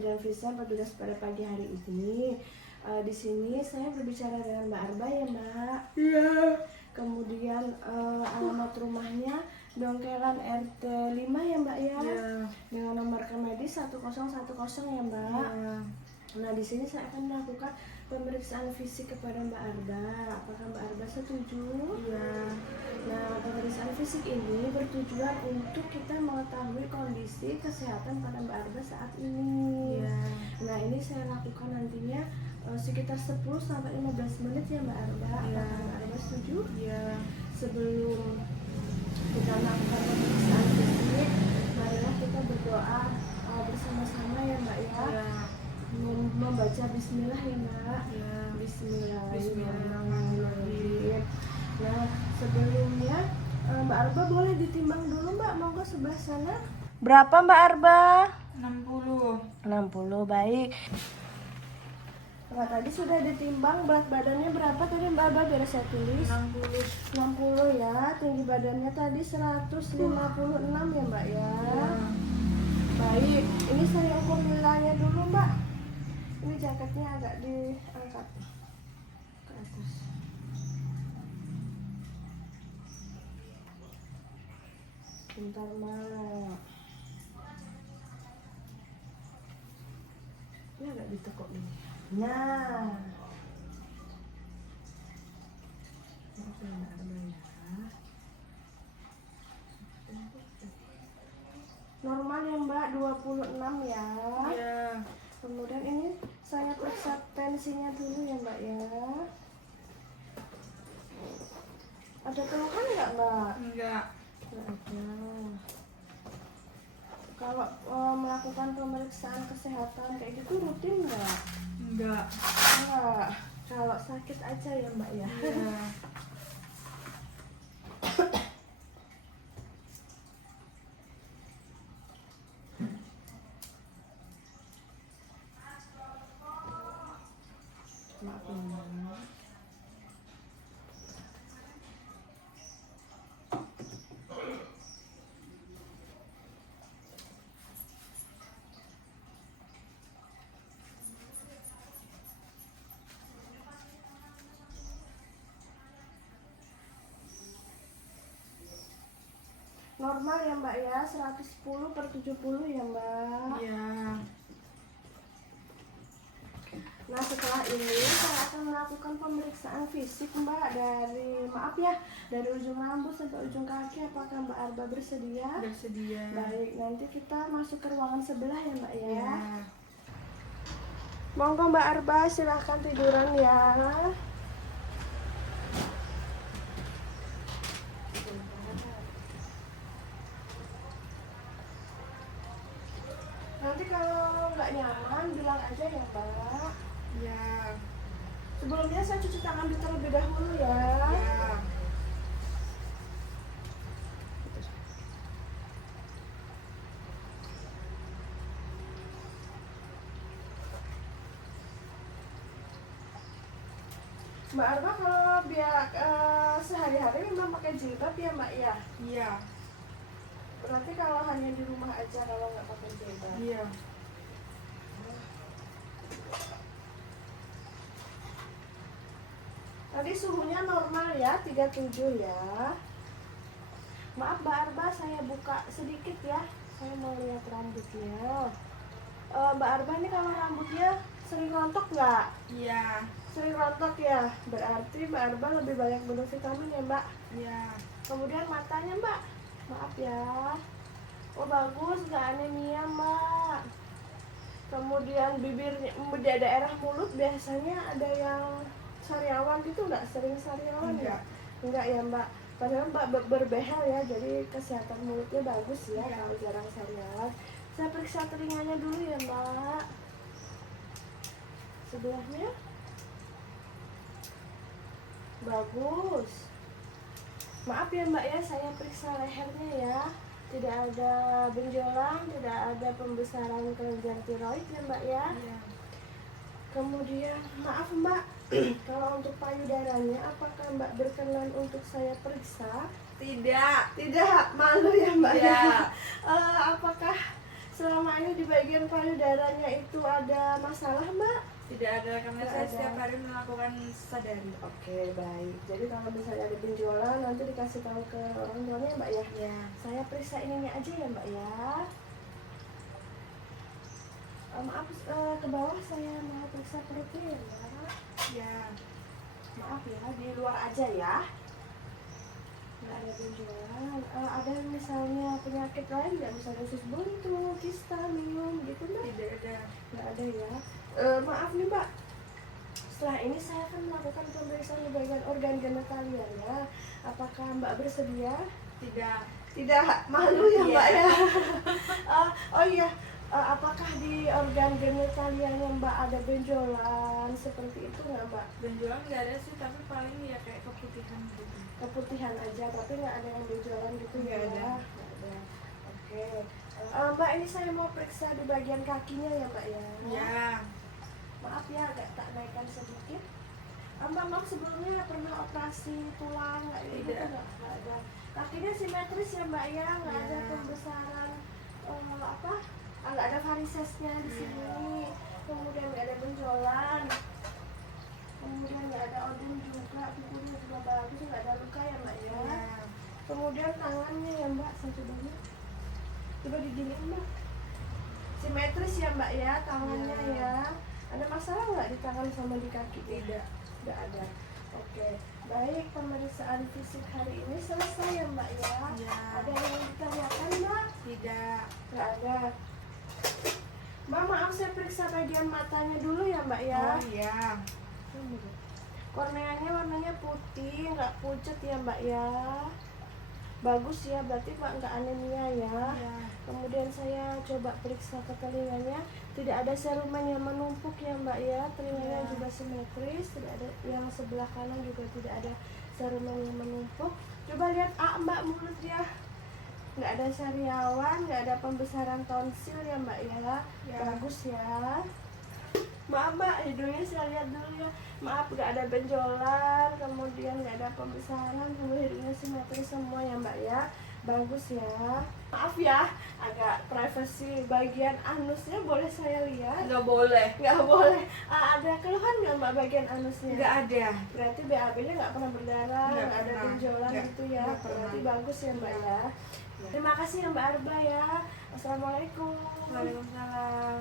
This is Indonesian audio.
Bidan Vision petugas pada pagi hari ini. Di sini saya berbicara dengan Mbak Arba ya Mbak. Iya. Kemudian alamat rumahnya Dongkelan RT 5 ya Mbak ya. Iya. Dengan nomor medis 1010 ya Mbak. Iya. Nah di sini saya akan melakukan pemeriksaan fisik kepada Mbak Arba. Apakah Mbak Arba setuju? Iya. Nah pemeriksaan fisik ini bertujuan untuk kita mengetahui kondisi kesehatan pada Mbak Arba saat ini. Iya. Nah ini saya lakukan nantinya sekitar 10-15 menit ya Mbak Arba. Iya. Apakah Mbak Arba setuju? Iya. Sebelum kita melakukan pemeriksaan fisik, marilah kita berdoa bersama-sama ya Mbak ya. Iya. Membaca Bismillah ya Mbak. Iya. Bismillahirrahmanirrahim. Nah sebelumnya Mbak Arba boleh ditimbang dulu Mbak, monggo sebelah sana. Berapa Mbak Arba? 60. 60, baik. Nah tadi sudah ditimbang, berat badannya berapa tadi Mbak Arba, biar saya tulis. 60 ya, tinggi badannya tadi 156 ya Mbak ya. Baik, ini saya ukur nilainya dulu Mbak. Ini jaketnya agak diangkat ke atas. Bentar Mbak. Ini agak ditekuk ini. Nah. Oke, Mbak Arba ya. Normal ya Mbak, 26 ya. Iya. Kemudian ini saya periksa tensinya dulu ya Mbak ya. Ada keluhan nggak Mbak? Enggak. Nggak ada. Kalau melakukan pemeriksaan kesehatan kayak gitu rutin nggak? Enggak. Enggak. Kalau sakit aja ya Mbak ya. Iya. Maaf ya Mbak. Normal ya Mbak ya, 110/70 ya Mbak. Iya. Nah setelah ini saya akan melakukan pemeriksaan fisik Mbak dari ujung rambut sampai ujung kaki. Apakah Mbak Arba bersedia? Bersedia. Baik, nanti kita masuk ke ruangan sebelah ya Mbak ya. Iya. Monggo Mbak Arba silahkan tiduran ya. Nanti kalau nggak nyaman bilang aja ya Mbak. Iya. Sebelumnya saya cuci tangan terlebih dahulu ya. Iya. Mbak Arba kalau biar sehari-hari memang pakai jilbab ya Mbak ya? Iya. Berarti kalau hanya di rumah aja kalau nggak pakai jilbab? Iya. Tadi suhunya normal ya, 37 ya. Maaf Mbak Arba, saya buka sedikit ya. Saya mau lihat rambutnya. Mbak Arba ini kalau rambutnya sering rontok nggak? Iya. Sering rontok ya, berarti Mbak Arba lebih banyak minum vitamin ya Mbak. Iya. Kemudian matanya Mbak, maaf ya. Oh bagus, nggak anemia Mbak. Kemudian bibirnya, di daerah mulut biasanya ada yang sariawan gitu, nggak sering sariawan Enggak. Enggak ya Mbak. Padahal Mbak berbehel ya, jadi kesehatan mulutnya bagus ya Iya. kalau jarang sariawan. Saya periksa telinganya dulu ya Mbak. Sebelahnya bagus. Maaf ya Mbak ya, saya periksa lehernya ya. Tidak ada benjolan, tidak ada pembesaran kelenjar tiroid ya Mbak ya. Iya. Kemudian maaf Mbak, kalau untuk payudaranya apakah Mbak berkenan untuk saya periksa? Tidak. Tidak, malu ya Mbak Iya. ya. Apakah selama ini di bagian payudaranya itu ada masalah mbak? Tidak ada, karena Tidak saya ada. setiap hari melakukan sadari. Oke baik, jadi kalau misalnya ada benjolan nanti dikasih tahu ke orang tuanya ya mbak ya? Ya. Saya periksa ininya aja ya mbak ya. Maaf ke bawah saya mau periksa perutnya ya mbak. Ya. Maaf ya, di luar aja ya. Nggak ada benjolan. Ada misalnya penyakit lain nggak? Misalnya usus buntu, kista, minum gitu mbak? Tidak ada. Nggak ada ya. Maaf nih mbak, setelah ini saya akan melakukan pemeriksaan di bagian organ genitalia ya. Apakah mbak bersedia? Tidak. Tidak, malu ya Iya. mbak ya. Oh iya, apakah di organ genitalianya mbak ada benjolan seperti itu nggak mbak? Benjolan nggak ada sih, tapi paling ya kayak keputihan gitu. Keputihan aja, tapi nggak ada yang benjolan gitu Nggak ya? ada. Nggak ada. Oke. Mbak ini saya mau periksa di bagian kakinya ya mbak ya. Ya. Maaf ya agak tak naikkan sedikit. Mbak maaf sebelumnya pernah operasi tulang nggak gitu? Tidak. Nggak ada. Kakinya simetris ya mbak ya, nggak ada Ya. pembesaran nggak ada varisesnya di sini. Kemudian nggak ada benjolan. Kemudian nggak ada odem juga, kukunya juga bagus, nggak ada luka ya mbak ya. Ya. Kemudian tangannya ya mbak, saya coba diginiin mbak. Simetris ya mbak ya, tangannya Ya. ya. Ada masalah nggak di tangan sama di kaki? Tidak. Nggak ada. Oke, baik, pemeriksaan fisik hari ini selesai ya mbak ya. Ya. Ada yang ditanyakan mbak? Tidak. Nggak ada. Mbak maaf saya periksa bagian matanya dulu ya mbak ya. Oh iya. Korneanya warnanya putih, nggak pucet ya mbak ya. Bagus ya, berarti mbak nggak anemia ya. Ya. Kemudian saya coba periksa ke telinganya, tidak ada serumen yang menumpuk ya mbak ya. Telinganya Ya. juga simetris, tidak ada yang sebelah kanan juga tidak ada serumen yang menumpuk. Coba lihat mbak mulutnya, nggak ada sariawan, nggak ada pembesaran tonsil ya mbak ya. Ya. Bagus ya. Maaf mbak, hidungnya saya lihat dulu ya. Maaf nggak ada benjolan, kemudian nggak ada pembesaran, kemudian hidungnya simetris semua ya mbak ya. Bagus ya. Maaf ya, agak privasi bagian anusnya boleh saya lihat? Nggak boleh. Nggak boleh. Ada keluhan nggak mbak bagian anusnya? Nggak ada. Berarti BAB-nya nggak pernah berdarah, Nggak nggak ada pernah. benjolan Nggak- gitu ya. nggak pernah. Berarti bagus ya mbak ya. Ya. Terima kasih ya mbak Arba ya. Assalamualaikum. Waalaikumsalam.